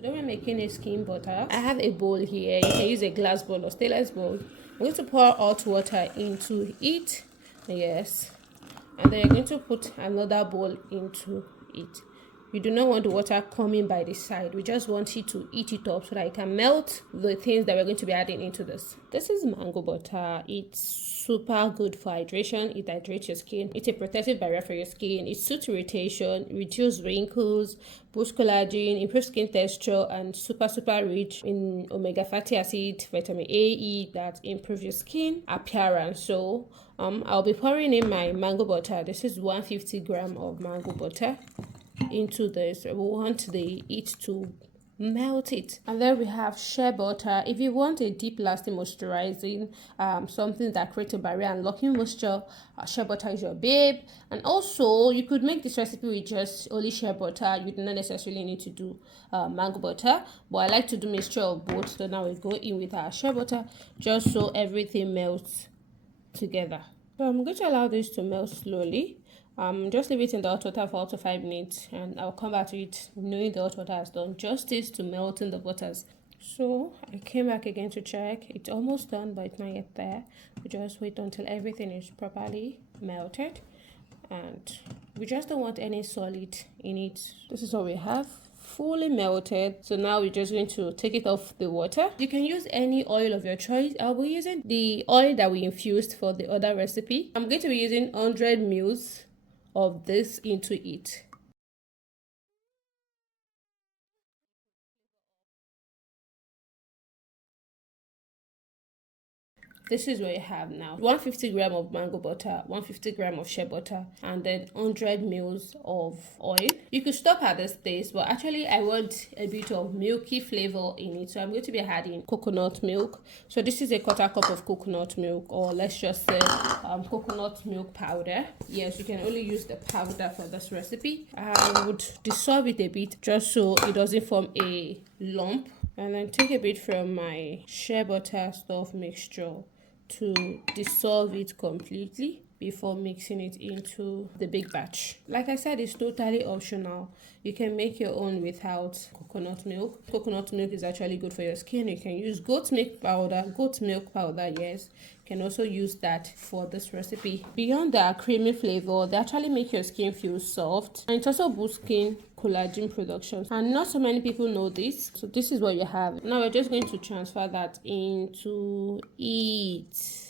So then we're making a skin butter. I have a bowl here. You can use a glass bowl or stainless bowl. I'm going to pour hot water into it. Yes. And then you're going to put another bowl into it. You do not want the water coming by the side. We just want it to heat it up so that it can melt the things that we're going to be adding into this. This is mango butter. It's super good for hydration. It hydrates your skin. It's a protective barrier for your skin. It suits irritation, reduces wrinkles, boosts collagen, improves skin texture, and super rich in omega fatty acid, vitamin A, E that improve your skin appearance. So I'll be pouring in my mango butter. This is 150 gram of mango butter into this. We want the heat to melt it. And then we have shea butter. If you want a deep lasting moisturizing something that creates a barrier and locking moisture, shea butter is your babe. And also you could make this recipe with just only shea butter. You do not necessarily need to do mango butter, but I like to do mixture of both. So now we go in with our shea butter just so everything melts together. So I'm going to allow this to melt slowly. Just leave it in the hot water for up to 5 minutes and I'll come back to it knowing the hot water has done justice to melting the butters. So I came back again to check. It's almost done, but it's not yet there. We just wait until everything is properly melted, and we just don't want any solid in it. This is what we have, fully melted. So now we're just going to take it off the water. You can use any oil of your choice. I'll be using the oil that we infused for the other recipe. I'm going to be using 100 ml of this into it. This is what you have now. 150 gram of mango butter, 150 gram of shea butter, and then 100 ml of oil. You could stop at this stage, but actually I want a bit of milky flavor in it. So I'm going to be adding coconut milk. So this is a 1/4 cup of coconut milk, or let's just say coconut milk powder. Yes, you can only use the powder for this recipe. I would dissolve it a bit just so it doesn't form a lump. And then take a bit from my shea butter stuff mixture to dissolve it completely before mixing it into the big batch. Like I said, it's totally optional. You can make your own without coconut milk. Coconut milk is actually good for your skin. You can use goat milk powder, yes. You can also use that for this recipe. Beyond the creamy flavor, they actually make your skin feel soft, and it also boosts skin collagen production, and not so many people know this. So this is what you have. Now we're just going to transfer that into it.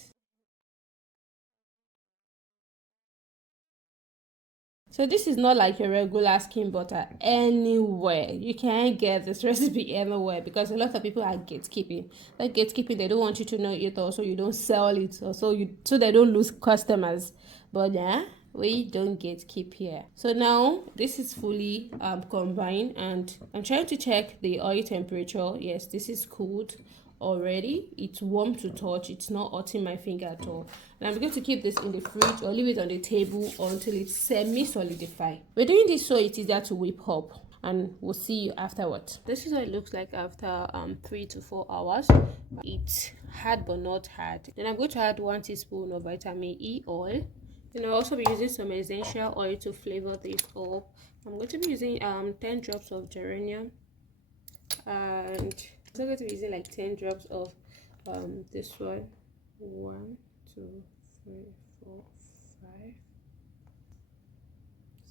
So this is not like your regular skin butter anywhere. You can't get this recipe anywhere because a lot of people are gatekeeping. Like gatekeeping, they don't want you to know it, also you don't sell it, so they don't lose customers. But yeah, we don't gatekeep here. So now this is fully combined, and I'm trying to check the oil temperature. Yes, this is cooled already. It's warm to touch. It's not hurting my finger at all. And I'm going to keep this in the fridge or leave it on the table until it's semi-solidify. We're doing this so it is easier to whip up, and we'll see you afterwards. This is what it looks like after 3 to 4 hours. It's hard but not hard. Then I'm going to add 1 teaspoon of vitamin E oil. And I'll also be using some essential oil to flavor this up. I'm going to be using 10 drops of geranium, and I'm going to be using like 10 drops of this one. 1, 2, 3, 4, 5,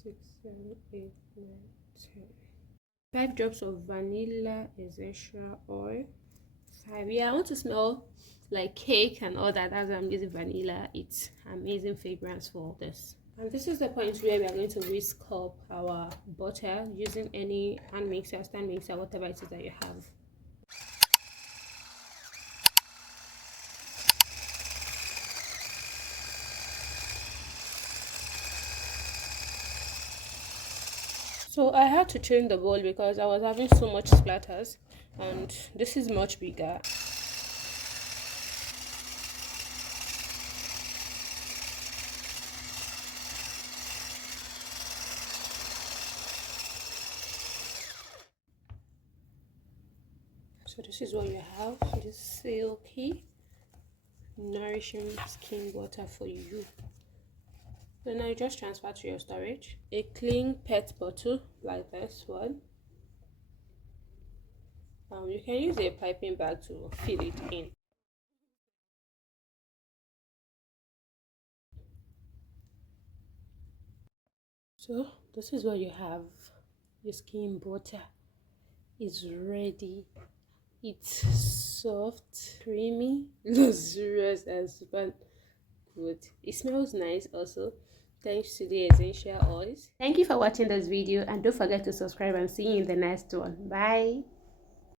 6, 7, 8, 9, 10. 5 drops of vanilla essential oil. 5. Yeah, I want to smell like cake and all that. That's why I'm using vanilla. It's amazing fragrance for this. And this is the point where we are going to whisk up our butter using any hand mixer, stand mixer, whatever it is that you have. So I had to trim the bowl because I was having so much splatters, and this is much bigger. So this is what you have, this silky, nourishing skin butter for you. So now you just transfer to your storage. A clean pet bottle like this one. You can use a piping bag to fill it in. So this is what you have. Your skin butter is ready. It's soft, creamy, luxurious, and super good. It smells nice also, thanks to the essential oils. Thank you for watching this video, and don't forget to subscribe, and see you in the next one. Bye.